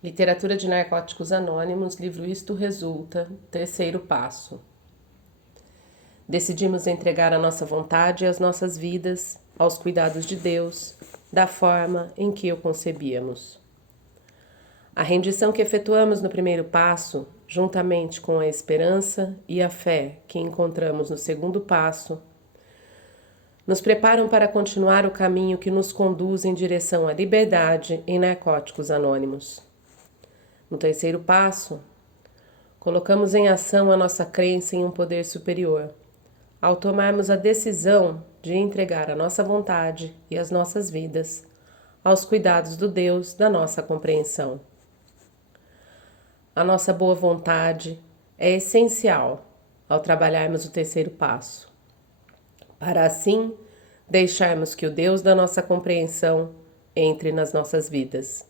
Literatura de Narcóticos Anônimos, livro Isto Resulta, terceiro passo. Decidimos entregar a nossa vontade e as nossas vidas aos cuidados de Deus, da forma em que o concebíamos. A rendição que efetuamos no primeiro passo, juntamente com a esperança e a fé que encontramos no segundo passo, nos preparam para continuar o caminho que nos conduz em direção à liberdade em Narcóticos Anônimos. No terceiro passo, colocamos em ação a nossa crença em um poder superior, ao tomarmos a decisão de entregar a nossa vontade e as nossas vidas aos cuidados do Deus da nossa compreensão. A nossa boa vontade é essencial ao trabalharmos o terceiro passo, para assim deixarmos que o Deus da nossa compreensão entre nas nossas vidas.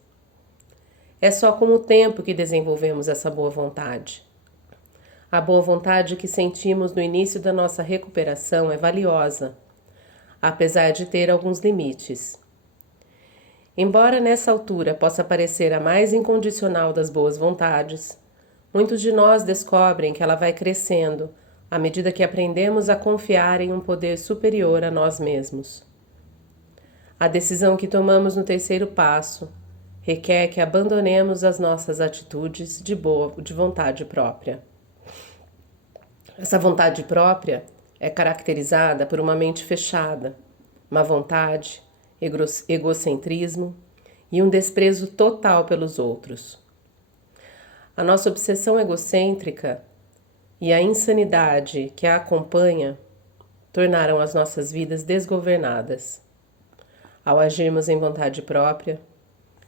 É só com o tempo que desenvolvemos essa boa vontade. A boa vontade que sentimos no início da nossa recuperação é valiosa, apesar de ter alguns limites. Embora nessa altura possa parecer a mais incondicional das boas vontades, muitos de nós descobrem que ela vai crescendo à medida que aprendemos a confiar em um poder superior a nós mesmos. A decisão que tomamos no terceiro passo requer que abandonemos as nossas atitudes de vontade própria. Essa vontade própria é caracterizada por uma mente fechada, má vontade, egocentrismo e um desprezo total pelos outros. A nossa obsessão egocêntrica e a insanidade que a acompanha tornaram as nossas vidas desgovernadas. Ao agirmos em vontade própria,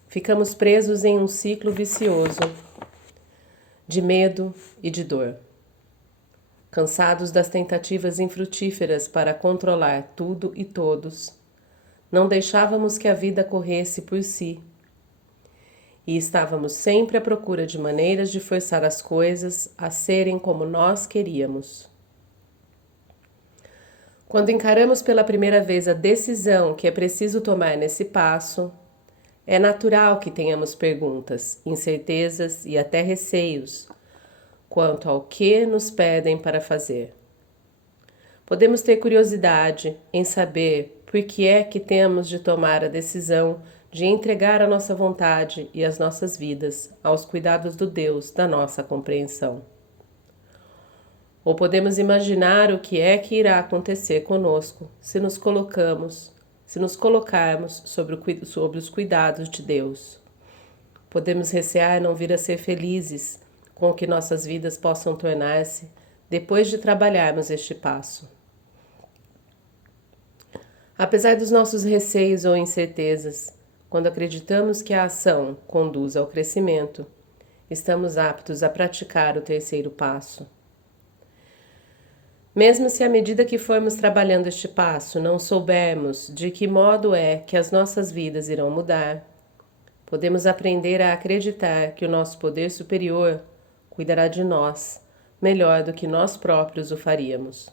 ficamos presos em um ciclo vicioso de medo e de dor. Cansados das tentativas infrutíferas para controlar tudo e todos, não deixávamos que a vida corresse por si. E estávamos sempre à procura de maneiras de forçar as coisas a serem como nós queríamos. Quando encaramos pela primeira vez a decisão que é preciso tomar nesse passo, é natural que tenhamos perguntas, incertezas e até receios quanto ao que nos pedem para fazer. Podemos ter curiosidade em saber por que é que temos de tomar a decisão de entregar a nossa vontade e as nossas vidas aos cuidados do Deus da nossa compreensão. Ou podemos imaginar o que é que irá acontecer conosco se nos colocarmos sobre os cuidados de Deus. Podemos recear não vir a ser felizes com o que nossas vidas possam tornar-se depois de trabalharmos este passo. Apesar dos nossos receios ou incertezas, quando acreditamos que a ação conduz ao crescimento, estamos aptos a praticar o terceiro passo. Mesmo se à medida que formos trabalhando este passo não soubermos de que modo é que as nossas vidas irão mudar, podemos aprender a acreditar que o nosso poder superior cuidará de nós melhor do que nós próprios o faríamos.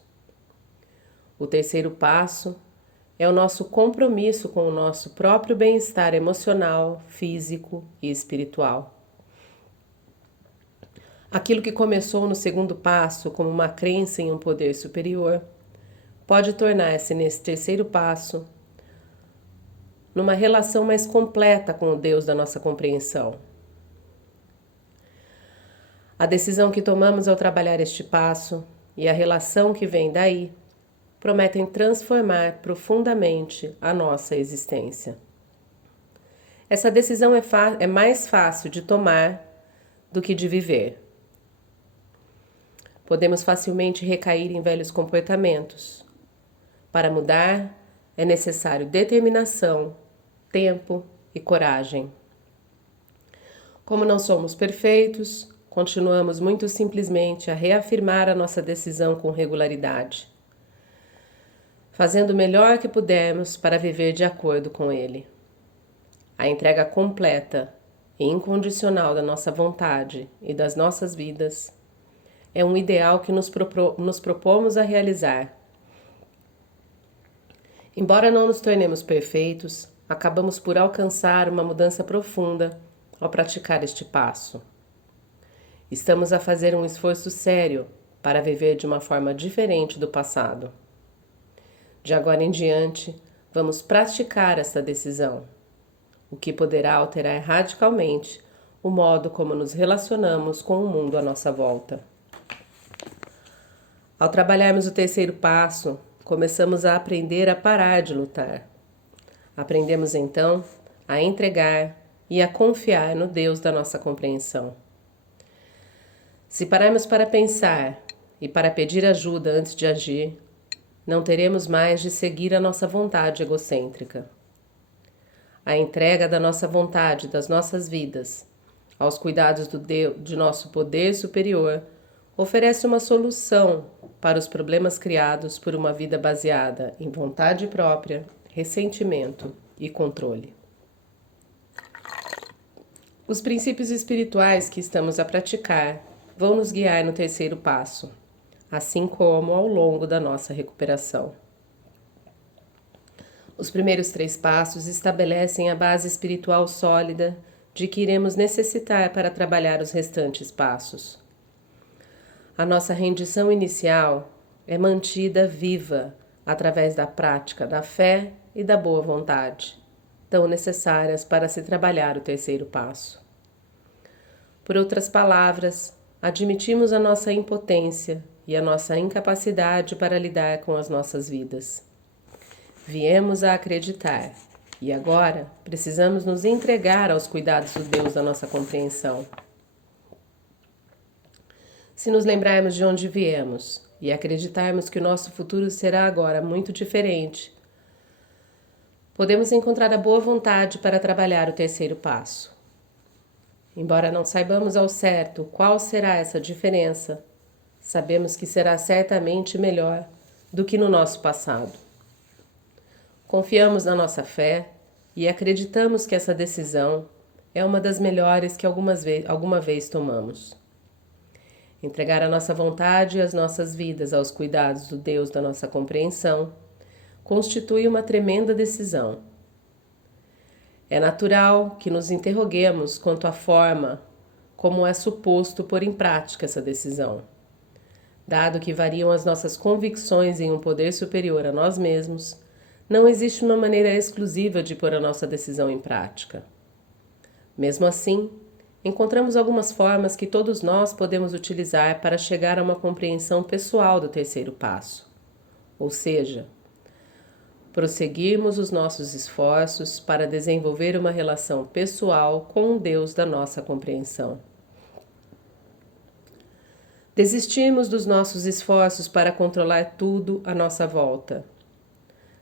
O terceiro passo é o nosso compromisso com o nosso próprio bem-estar emocional, físico e espiritual. Aquilo que começou no segundo passo como uma crença em um poder superior pode tornar-se nesse terceiro passo numa relação mais completa com o Deus da nossa compreensão. A decisão que tomamos ao trabalhar este passo e a relação que vem daí prometem transformar profundamente a nossa existência. Essa decisão é mais fácil de tomar do que de viver. Podemos facilmente recair em velhos comportamentos. Para mudar, é necessário determinação, tempo e coragem. Como não somos perfeitos, continuamos muito simplesmente a reafirmar a nossa decisão com regularidade, fazendo o melhor que pudermos para viver de acordo com ele. A entrega completa e incondicional da nossa vontade e das nossas vidas é um ideal que nos propomos a realizar. Embora não nos tornemos perfeitos, acabamos por alcançar uma mudança profunda ao praticar este passo? Estamos a fazer um esforço sério para viver de uma forma diferente do passado. De agora em diante, vamos praticar essa decisão, o que poderá alterar radicalmente o modo como nos relacionamos com o mundo à nossa volta. Ao trabalharmos o terceiro passo, começamos a aprender a parar de lutar. Aprendemos então a entregar e a confiar no Deus da nossa compreensão. Se pararmos para pensar e para pedir ajuda antes de agir, não teremos mais de seguir a nossa vontade egocêntrica. A entrega da nossa vontade, das nossas vidas, aos cuidados de nosso poder superior, oferece uma solução para os problemas criados por uma vida baseada em vontade própria, ressentimento e controle. Os princípios espirituais que estamos a praticar vão nos guiar no terceiro passo, assim como ao longo da nossa recuperação. Os primeiros 3 passos estabelecem a base espiritual sólida de que iremos necessitar para trabalhar os restantes passos. A nossa rendição inicial é mantida viva através da prática da fé e da boa vontade, tão necessárias para se trabalhar o terceiro passo. Por outras palavras, admitimos a nossa impotência e a nossa incapacidade para lidar com as nossas vidas. Viemos a acreditar e agora precisamos nos entregar aos cuidados do Deus da nossa compreensão. Se nos lembrarmos de onde viemos e acreditarmos que o nosso futuro será agora muito diferente, podemos encontrar a boa vontade para trabalhar o terceiro passo. Embora não saibamos ao certo qual será essa diferença, sabemos que será certamente melhor do que no nosso passado. Confiamos na nossa fé e acreditamos que essa decisão é uma das melhores que alguma vez tomamos. Entregar a nossa vontade e as nossas vidas aos cuidados do Deus da nossa compreensão constitui uma tremenda decisão. É natural que nos interroguemos quanto à forma como é suposto pôr em prática essa decisão. Dado que variam as nossas convicções em um poder superior a nós mesmos, não existe uma maneira exclusiva de pôr a nossa decisão em prática. Mesmo assim, encontramos algumas formas que todos nós podemos utilizar para chegar a uma compreensão pessoal do terceiro passo, ou seja, prosseguirmos os nossos esforços para desenvolver uma relação pessoal com o Deus da nossa compreensão. Desistirmos dos nossos esforços para controlar tudo à nossa volta.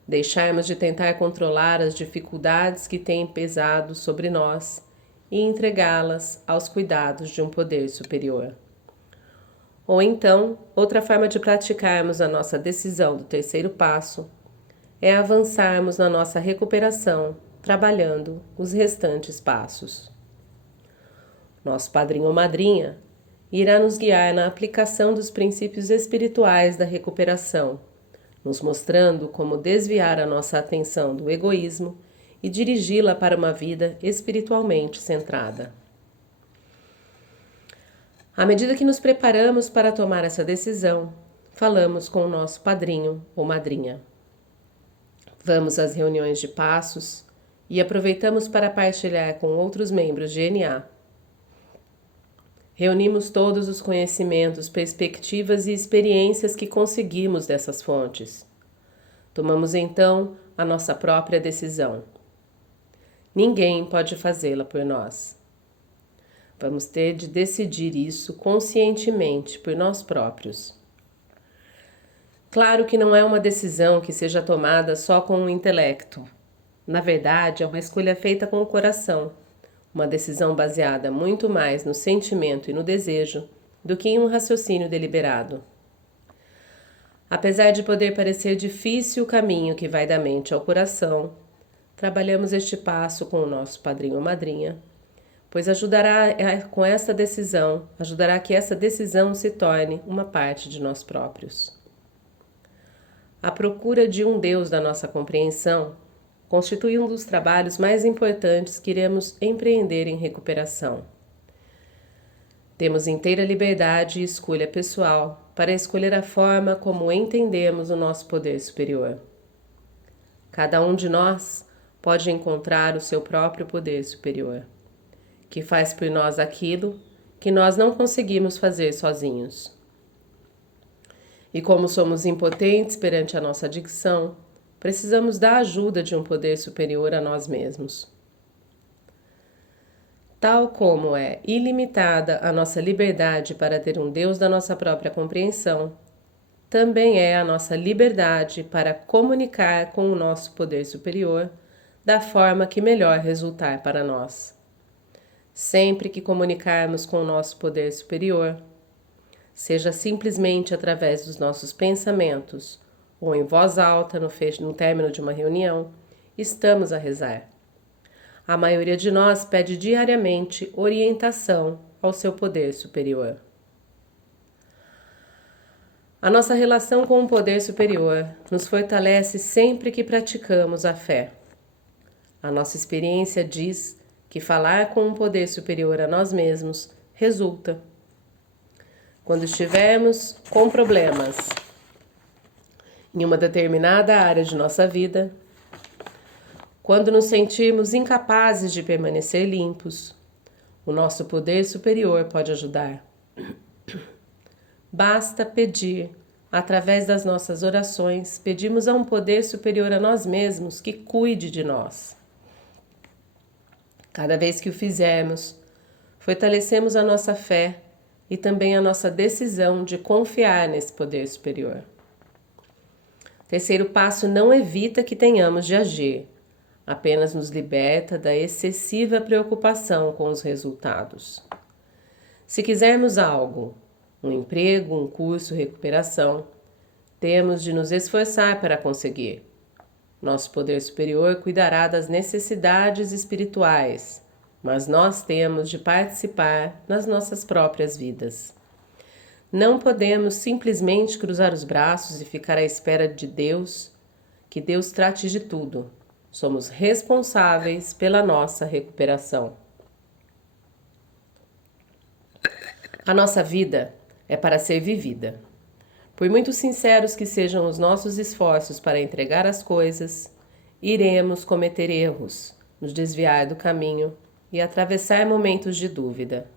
Deixarmos de tentar controlar as dificuldades que têm pesado sobre nós e entregá-las aos cuidados de um poder superior. Ou então, outra forma de praticarmos a nossa decisão do terceiro passo é avançarmos na nossa recuperação, trabalhando os restantes passos. Nosso padrinho ou madrinha irá nos guiar na aplicação dos princípios espirituais da recuperação, nos mostrando como desviar a nossa atenção do egoísmo e dirigi-la para uma vida espiritualmente centrada. À medida que nos preparamos para tomar essa decisão, falamos com o nosso padrinho ou madrinha. Vamos às reuniões de passos e aproveitamos para partilhar com outros membros de NA. Reunimos todos os conhecimentos, perspectivas e experiências que conseguimos dessas fontes. Tomamos então a nossa própria decisão. Ninguém pode fazê-la por nós. Vamos ter de decidir isso conscientemente por nós próprios. Claro que não é uma decisão que seja tomada só com o intelecto. Na verdade, é uma escolha feita com o coração, uma decisão baseada muito mais no sentimento e no desejo do que em um raciocínio deliberado. Apesar de poder parecer difícil o caminho que vai da mente ao coração, trabalhamos este passo com o nosso padrinho ou madrinha, pois ajudará que essa decisão se torne uma parte de nós próprios. A procura de um Deus da nossa compreensão constitui um dos trabalhos mais importantes que iremos empreender em recuperação. Temos inteira liberdade e escolha pessoal para escolher a forma como entendemos o nosso poder superior. Cada um de nós pode encontrar o seu próprio poder superior, que faz por nós aquilo que nós não conseguimos fazer sozinhos. E como somos impotentes perante a nossa adicção, precisamos da ajuda de um poder superior a nós mesmos. Tal como é ilimitada a nossa liberdade para ter um Deus da nossa própria compreensão, também é a nossa liberdade para comunicar com o nosso poder superior da forma que melhor resultar para nós. Sempre que comunicarmos com o nosso poder superior, seja simplesmente através dos nossos pensamentos ou em voz alta no término de uma reunião, estamos a rezar. A maioria de nós pede diariamente orientação ao seu poder superior. A nossa relação com o poder superior nos fortalece sempre que praticamos a fé. A nossa experiência diz que falar com um poder superior a nós mesmos resulta. Quando estivermos com problemas em uma determinada área de nossa vida, quando nos sentirmos incapazes de permanecer limpos, o nosso poder superior pode ajudar. Basta pedir, através das nossas orações, pedimos a um poder superior a nós mesmos que cuide de nós. Cada vez que o fizermos, fortalecemos a nossa fé e também a nossa decisão de confiar nesse poder superior. Terceiro passo não evita que tenhamos de agir, apenas nos liberta da excessiva preocupação com os resultados. Se quisermos algo, um emprego, um curso, recuperação, temos de nos esforçar para conseguir. Nosso poder superior cuidará das necessidades espirituais, mas nós temos de participar nas nossas próprias vidas. Não podemos simplesmente cruzar os braços e ficar à espera de Deus, que Deus trate de tudo. Somos responsáveis pela nossa recuperação. A nossa vida é para ser vivida. Por muito sinceros que sejam os nossos esforços para entregar as coisas, iremos cometer erros, nos desviar do caminho e atravessar momentos de dúvida.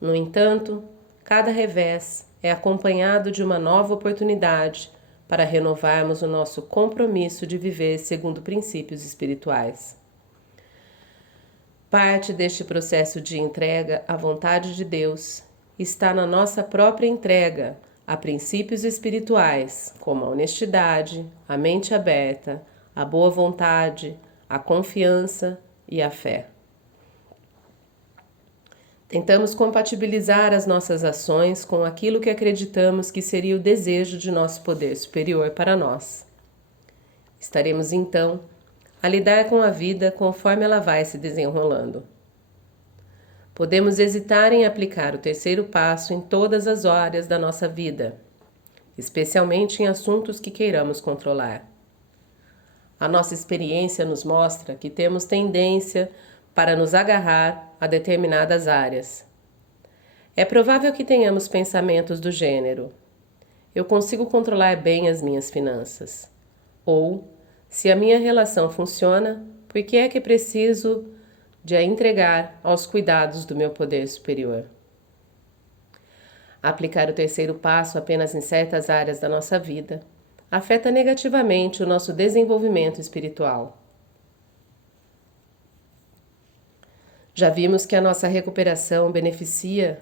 No entanto, cada revés é acompanhado de uma nova oportunidade para renovarmos o nosso compromisso de viver segundo princípios espirituais. Parte deste processo de entrega à vontade de Deus está na nossa própria entrega a princípios espirituais, como a honestidade, a mente aberta, a boa vontade, a confiança e a fé. Tentamos compatibilizar as nossas ações com aquilo que acreditamos que seria o desejo de nosso poder superior para nós. Estaremos, então, a lidar com a vida conforme ela vai se desenrolando. Podemos hesitar em aplicar o terceiro passo em todas as áreas da nossa vida, especialmente em assuntos que queiramos controlar. A nossa experiência nos mostra que temos tendência para nos agarrar a determinadas áreas. É provável que tenhamos pensamentos do gênero: eu consigo controlar bem as minhas finanças. Ou, se a minha relação funciona, por que é que preciso de a entregar aos cuidados do meu poder superior? Aplicar o terceiro passo apenas em certas áreas da nossa vida afeta negativamente o nosso desenvolvimento espiritual. Já vimos que a nossa recuperação beneficia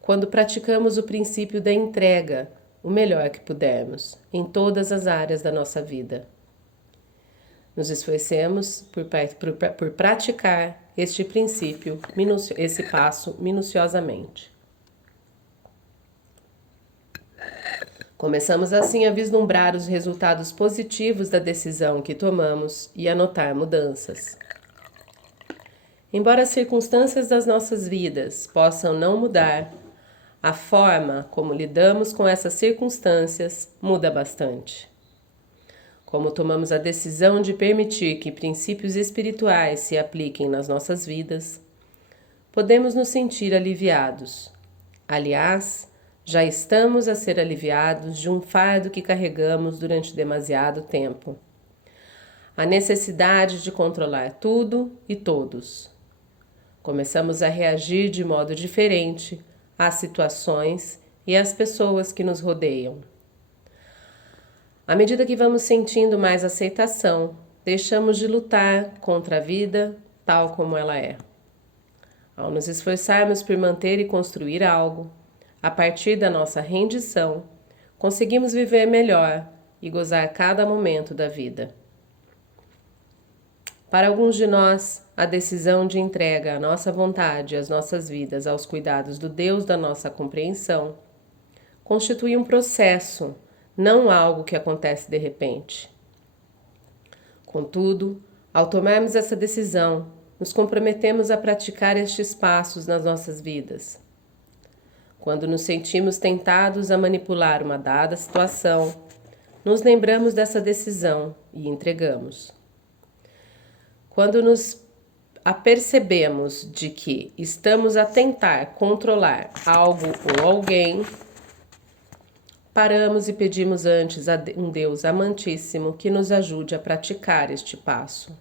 quando praticamos o princípio da entrega o melhor que pudermos em todas as áreas da nossa vida. Nos esforcemos por praticar este princípio, esse passo minuciosamente. Começamos assim a vislumbrar os resultados positivos da decisão que tomamos e a notar mudanças. Embora as circunstâncias das nossas vidas possam não mudar, a forma como lidamos com essas circunstâncias muda bastante. Como tomamos a decisão de permitir que princípios espirituais se apliquem nas nossas vidas, podemos nos sentir aliviados. Aliás, já estamos a ser aliviados de um fardo que carregamos durante demasiado tempo. A necessidade de controlar tudo e todos. Começamos a reagir de modo diferente às situações e às pessoas que nos rodeiam. À medida que vamos sentindo mais aceitação, deixamos de lutar contra a vida tal como ela é. Ao nos esforçarmos por manter e construir algo, a partir da nossa rendição, conseguimos viver melhor e gozar cada momento da vida. Para alguns de nós, a decisão de entrega à nossa vontade e às nossas vidas aos cuidados do Deus da nossa compreensão constitui um processo, não algo que acontece de repente. Contudo, ao tomarmos essa decisão, nos comprometemos a praticar estes passos nas nossas vidas. Quando nos sentimos tentados a manipular uma dada situação, nos lembramos dessa decisão e entregamos. Quando nos apercebemos de que estamos a tentar controlar algo ou alguém, paramos e pedimos antes a um Deus amantíssimo que nos ajude a praticar este passo.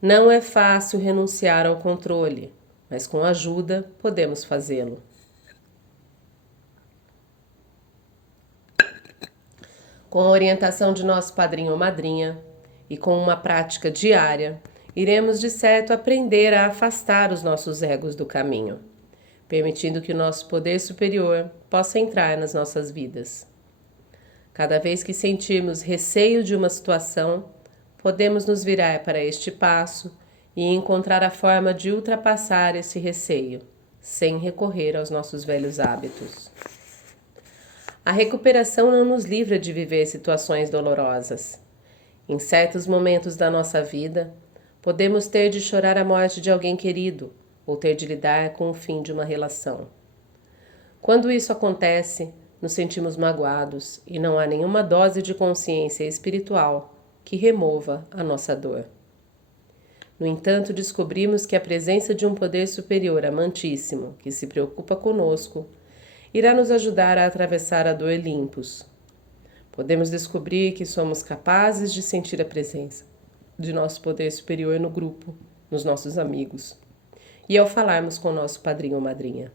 Não é fácil renunciar ao controle, mas com ajuda podemos fazê-lo. Com a orientação de nosso padrinho ou madrinha e com uma prática diária, iremos de certo aprender a afastar os nossos egos do caminho, permitindo que o nosso poder superior possa entrar nas nossas vidas. Cada vez que sentirmos receio de uma situação, podemos nos virar para este passo e encontrar a forma de ultrapassar esse receio, sem recorrer aos nossos velhos hábitos. A recuperação não nos livra de viver situações dolorosas. Em certos momentos da nossa vida, podemos ter de chorar a morte de alguém querido, ou ter de lidar com o fim de uma relação. Quando isso acontece, nos sentimos magoados e não há nenhuma dose de consciência espiritual que remova a nossa dor. No entanto, descobrimos que a presença de um poder superior amantíssimo, que se preocupa conosco, irá nos ajudar a atravessar a dor limpos. Podemos descobrir que somos capazes de sentir a presença de nosso poder superior no grupo, nos nossos amigos, e ao falarmos com nosso padrinho ou madrinha.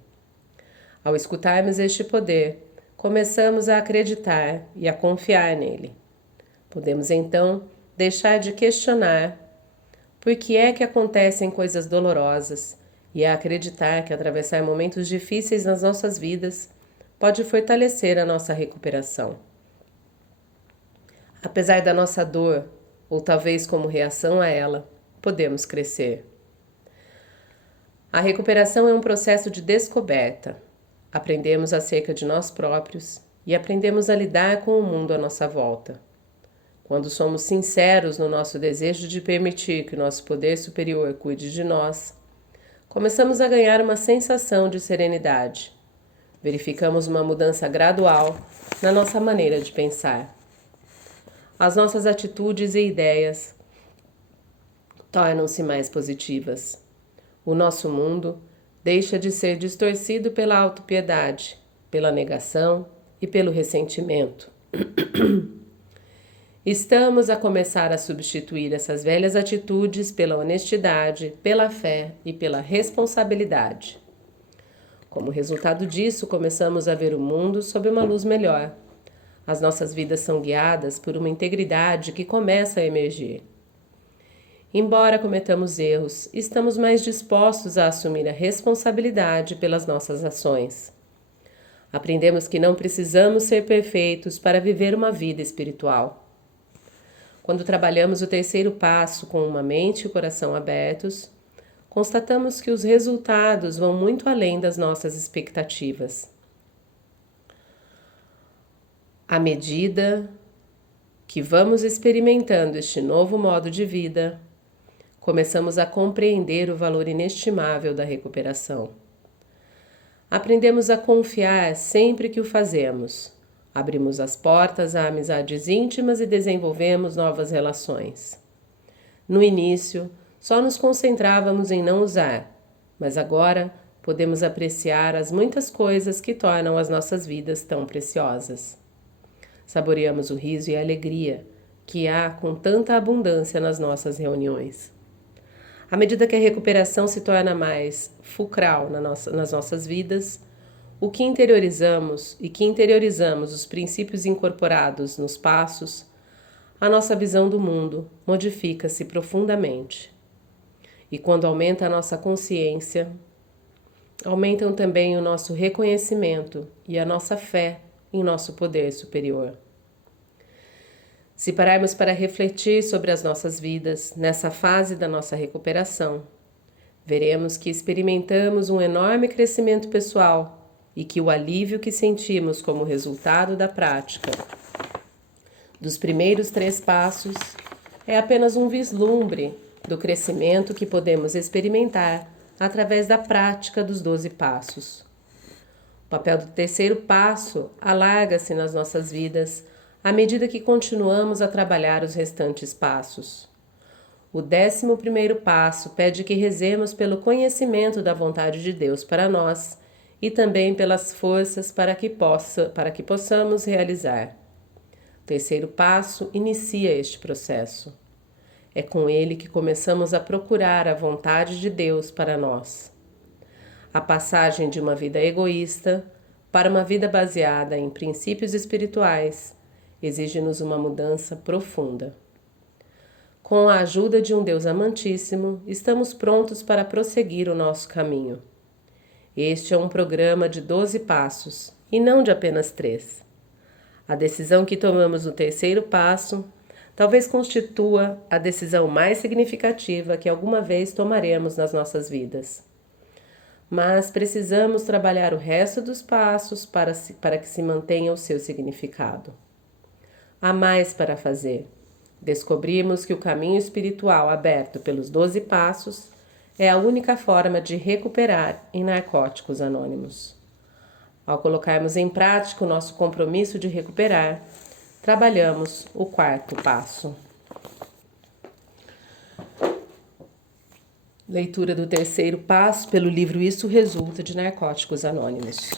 Ao escutarmos este poder, começamos a acreditar e a confiar nele. Podemos então deixar de questionar por que é que acontecem coisas dolorosas e a acreditar que atravessar momentos difíceis nas nossas vidas pode fortalecer a nossa recuperação. Apesar da nossa dor, ou talvez como reação a ela, podemos crescer. A recuperação é um processo de descoberta. Aprendemos acerca de nós próprios e aprendemos a lidar com o mundo à nossa volta. Quando somos sinceros no nosso desejo de permitir que o nosso poder superior cuide de nós, começamos a ganhar uma sensação de serenidade. Verificamos uma mudança gradual na nossa maneira de pensar. As nossas atitudes e ideias tornam-se mais positivas. O nosso mundo deixa de ser distorcido pela autopiedade, pela negação e pelo ressentimento. Estamos a começar a substituir essas velhas atitudes pela honestidade, pela fé e pela responsabilidade. Como resultado disso, começamos a ver o mundo sob uma luz melhor. As nossas vidas são guiadas por uma integridade que começa a emergir. Embora cometamos erros, estamos mais dispostos a assumir a responsabilidade pelas nossas ações. Aprendemos que não precisamos ser perfeitos para viver uma vida espiritual. Quando trabalhamos o terceiro passo com uma mente e o coração abertos, constatamos que os resultados vão muito além das nossas expectativas. À medida que vamos experimentando este novo modo de vida, começamos a compreender o valor inestimável da recuperação. Aprendemos a confiar sempre que o fazemos, Abrimos as portas a amizades íntimas e desenvolvemos novas relações. No início, só nos concentrávamos em não usar, mas agora podemos apreciar as muitas coisas que tornam as nossas vidas tão preciosas. Saboreamos o riso e a alegria que há com tanta abundância nas nossas reuniões. À medida que a recuperação se torna mais fulcral nas nossas vidas, o que interiorizamos os princípios incorporados nos passos, a nossa visão do mundo modifica-se profundamente. E quando aumenta a nossa consciência, aumentam também o nosso reconhecimento e a nossa fé em nosso poder superior. Se pararmos para refletir sobre as nossas vidas nessa fase da nossa recuperação, veremos que experimentamos um enorme crescimento pessoal e que o alívio que sentimos como resultado da prática dos primeiros 3 passos é apenas um vislumbre do crescimento que podemos experimentar através da prática dos 12 passos. O papel do 3º passo alarga-se nas nossas vidas à medida que continuamos a trabalhar os restantes passos. O 11º passo pede que rezemos pelo conhecimento da vontade de Deus para nós e também pelas forças para que possamos realizar. O 3º passo inicia este processo. É com ele que começamos a procurar a vontade de Deus para nós. A passagem de uma vida egoísta para uma vida baseada em princípios espirituais exige-nos uma mudança profunda. Com a ajuda de um Deus amantíssimo, estamos prontos para prosseguir o nosso caminho. Este é um programa de 12 passos e não de apenas 3. A decisão que tomamos no 3º passo talvez constitua a decisão mais significativa que alguma vez tomaremos nas nossas vidas. Mas precisamos trabalhar o resto dos passos para que se mantenha o seu significado. Há mais para fazer. Descobrimos que o caminho espiritual aberto pelos 12 passos é a única forma de recuperar em Narcóticos Anônimos. Ao colocarmos em prática o nosso compromisso de recuperar, trabalhamos o 4º passo. Leitura do 3º passo pelo livro Isso Resulta de Narcóticos Anônimos.